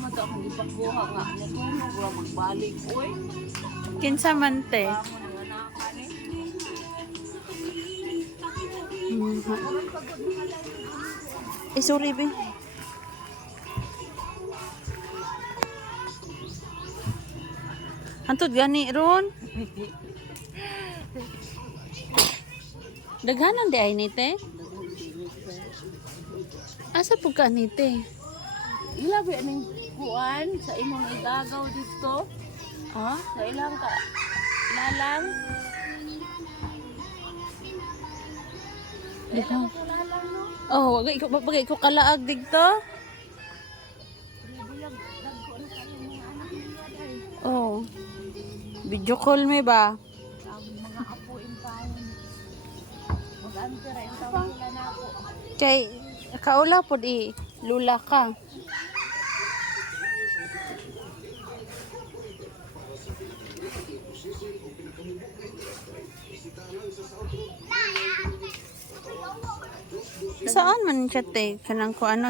mata akong ipagkuha nga. Natulog ra magbalik. Uy, Kinsa man te? amo na nga nakakani. Sorry be. Antod gani ron. Daghanan di ay nite. Asa po ka nite? Ilabi aning kuan sa imong igagaw dito. Ha? Sa ilang ka lalang. Di ko. Lalang no. Oh, bagay ko kalaag digto. Bilang dagko na kayo mga anak niya dai. Oh. Video call me ba? Ang mga apo in town. Mag-answer ay tawag nila na ako. Kay kaula pod lula ka. Saan man siya te? Kanang ko ano